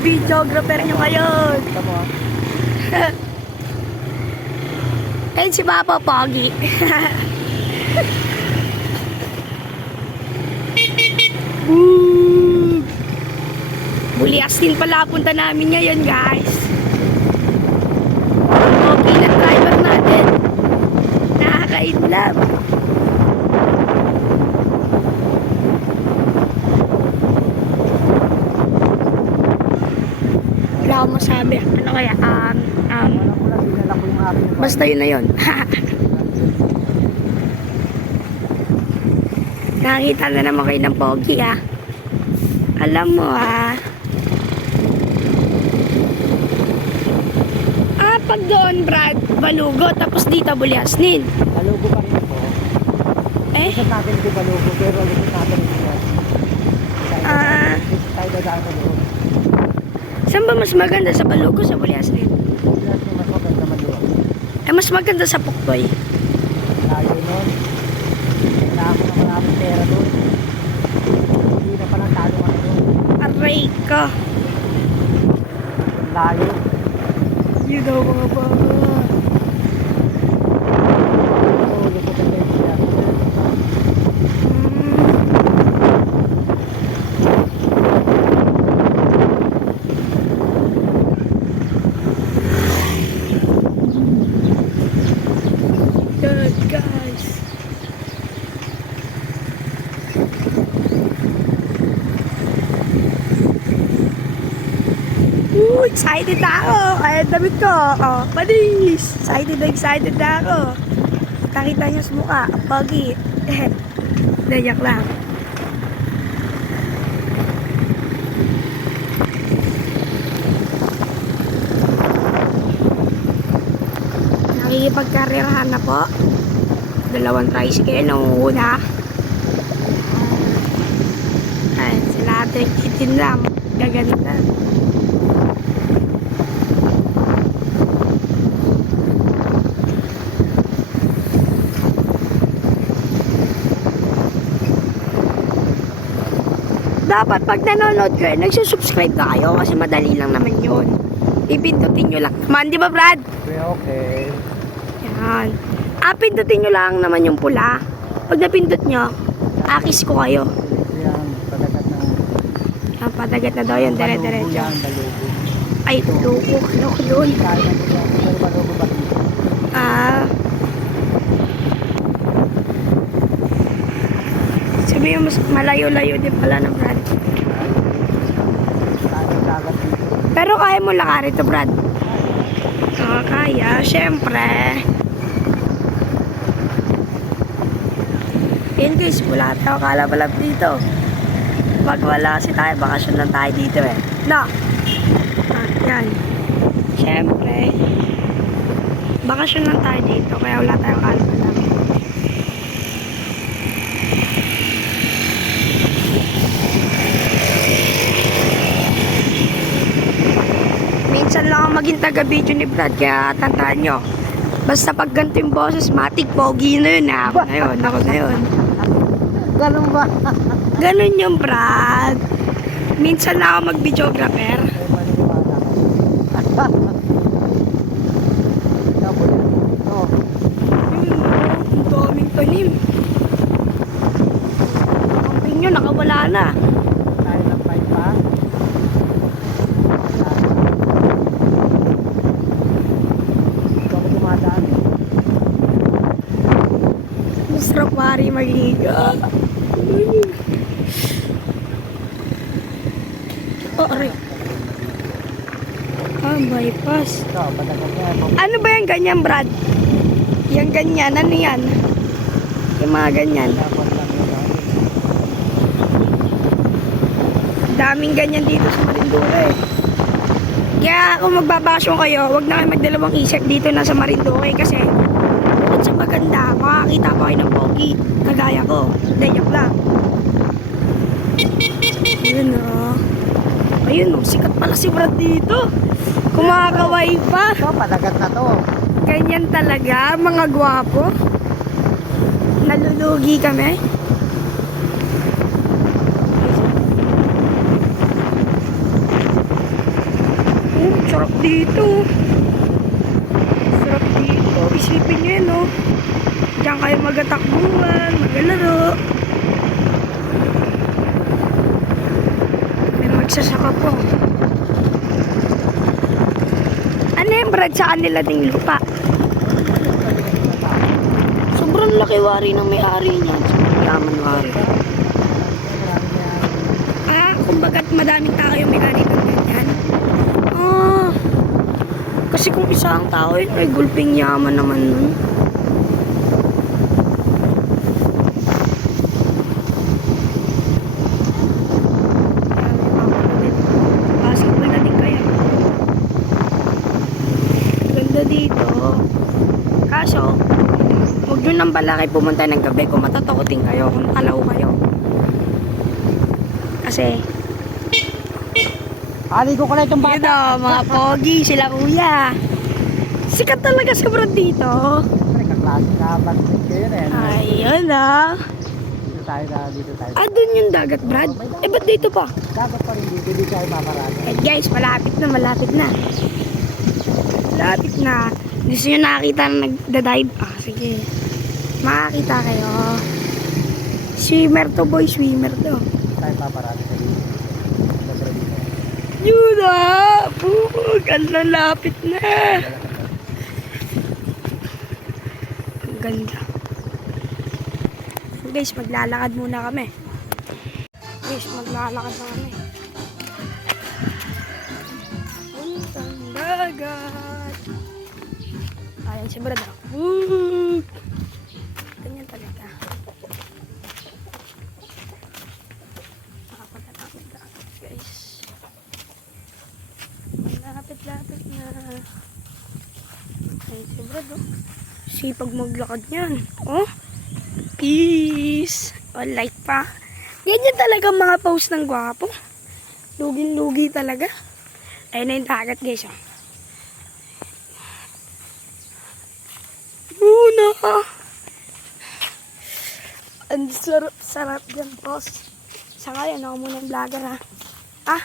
videographer nyo ngayon. Ayun si Papa Pogi. Bulias din pala punta namin ngayon, guys. Okay na driver natin. Nakaka-inlove. Wala akong masabi. Ano kaya? Basta yun na yun. Nakakita na naman kayo ng pogi, ah. Alam mo, ah. Pag doon, Brad, Balugo, tapos dito, Buliasnin. Balugo pa rin po. Lisod natin ito Balugo, pero lisod natin ito. Tayo dadaan sa doon. Saan ba mas maganda? Sa Balugo, sa Buliasnin? Buliasnin mas maganda man doon. Mas maganda sa Puktoy. Layo nun. Kailangan ko na maraming pera doon. Hindi na palang talo ka na doon. Aray ka. Layo. Yun daw mga baka. Good guys. Excited na ako. Ay, damit ko. Oh, panis. Excited na ako. Nakita niyo sa mukha. Ang pogi. Dayak lang. Nakikipagkarirahan na po. Dalawang tricycle na una. Ay, sila ating itin lang. Gaganita. Dapat pag nanonood kayo, nagsusubscribe na kayo kasi madali lang naman yun. Ipindutin nyo lang naman, di ba Brad? Okay. Yan. Pindutin nyo lang naman yung pula. Pag napindot nyo, akis ko kayo. Yan, padagat na. Yan, padagat na daw yun, dire-diretso. Yan, Balugo. Ay, lugo, ano ko yun? Kaya na yan, pero Balugo pa rin. Sabihin mas malayo-layo din pala ng Brad. Pero kaya mo lakarin ito, Brad? Kaya, syempre. Yan guys, wala tayo kalabalab dito. Pag wala kasi tayo, bakasyon lang tayo dito eh. No? Yan. Syempre. Bakasyon lang tayo dito, kaya wala tayong kalabalab. Minsan lang ako maging taga-video ni Brad, kaya tandaan nyo. Basta pag ganito yung boses, matik, pogi na yun ha. Ako na yun. Ganun ba? Ganun yung Brad. Minsan lang ako mag-videographer. Ang daming tanim. Ang nyo, nakawala na. Tayo ng pipe pa. Masarap pari magliga. Aray. Bypass. Ano ba yung ganyan, Brad? Yung ganyan, ano yan? Yung mga ganyan. Daming ganyan dito sa Marinduque. Kaya kung magbabasyon kayo, huwag na kayo magdalawang isip dito na sa Marinduque kasi bukod sa maganda, makakita pa kayo ng pogi. Kagaya ko. Dayak lang. Ayun o. Ayun o. Sikat pala si Brad dito. Kumakaway pa. Ito, padagat na to. Ganyan talaga, mga gwapo. Nalulugi kami. sarap dito. Sarap dito. Isipin nyo yun, no? Diyan kayo magatakbuhan, magalaro. May magsasaka po. Ano yung Brad sa kanila ding lupa? Sobrang laki wari ng may-ari niya. Sobrang yaman wari. Kumbaga't madaming tao yung may-ari ng ganyan. Kasi kung isang tao yun, ay gulping yaman naman nun. Basketball na din kaya. Ganda dito. Kaso, huwag nyo nang balaki pumunta ng gabi kung matatakotin kayo, kung alaw kayo. Kasi, Aligo ko na itong yun bata. o, mga pogi, sila kuya. Sikat talaga si Brad dito. Kaklase na bandit kayo na yan. Ayun o. Dito tayo. Doon yung dagat, Brad. Ba't dito pa? Dapat pa rin dito, di tayo maparada. Guys, malapit na, malapit na. Malapit na. Gusto nyo nakakita na nagda-dive? Sige. Makakita kayo. Swimmer to, boy. Swimmer to. Tayo paparada sa dito. Yun na! Pug! Ang lalapit na! Ang ganda. Guys, maglalakad muna kami. Guys, maglalakad na kami. Puntang dagat. Ayan si Brad. Pug! Ganyan talaga. Nakapunta namin dagat, guys. Lapit-lapit na. Ay, si Brad, oh. Sipag maglakad yan. Oh. Peace. Oh, like pa. Ganyan talaga mga post ng gwapo. Lugin-lugi talaga. Ayun na yung dagat, guys, oh. Muna. Ang sarap-sarap dyan, boss. Sa ngayon, ako muna yung vlogger, ha.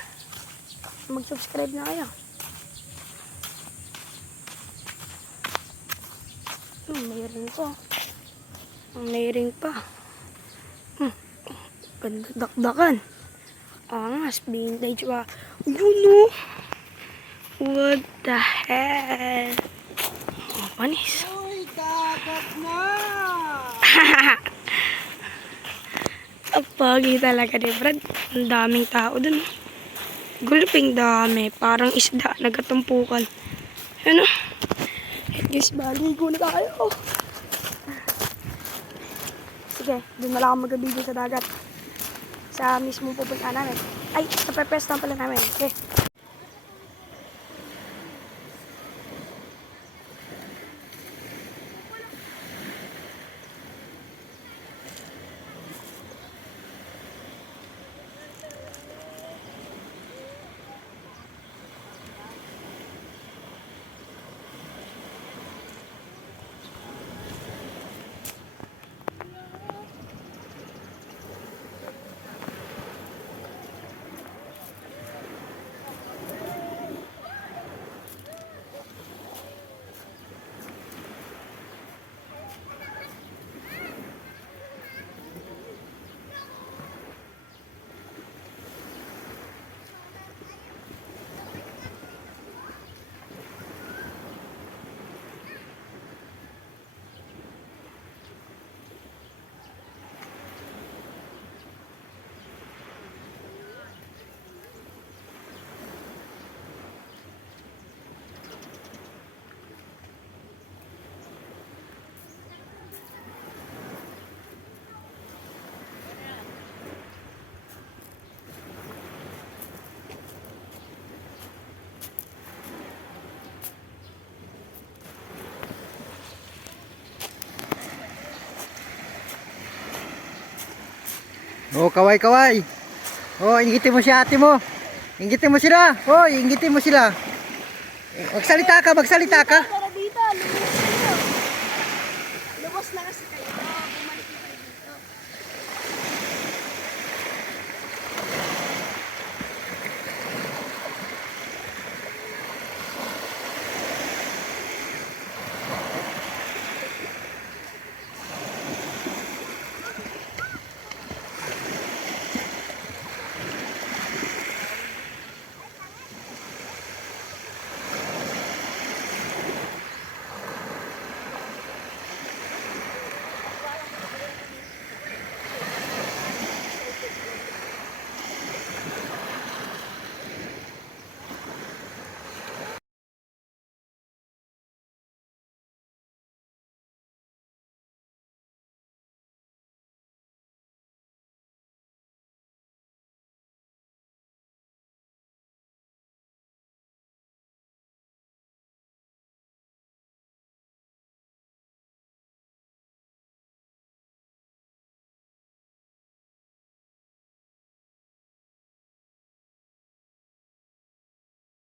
Mag-subscribe na kayo. May ring pa. May ring pa. Ganda dakdakan. Angas, vintage pa. Yun o. What the hell? Panis. Uy, dagat na! Ang pogi talaga ni Brad. Ang daming tao dun. Gulping dami. Parang isda. Nagatumpukan. Ano? Guys, baligo na tayo. Sige, doon na lang ako mag-video sa dagat. Sa mismo pupunta namin. Ay, sa pepesta pala namin. Okay. Oh, kaway-kaway. Oh, ingitin mo si ate mo. Ingitin mo sila. Oh, ingitin mo sila. Magsalita ka, magsalita ka.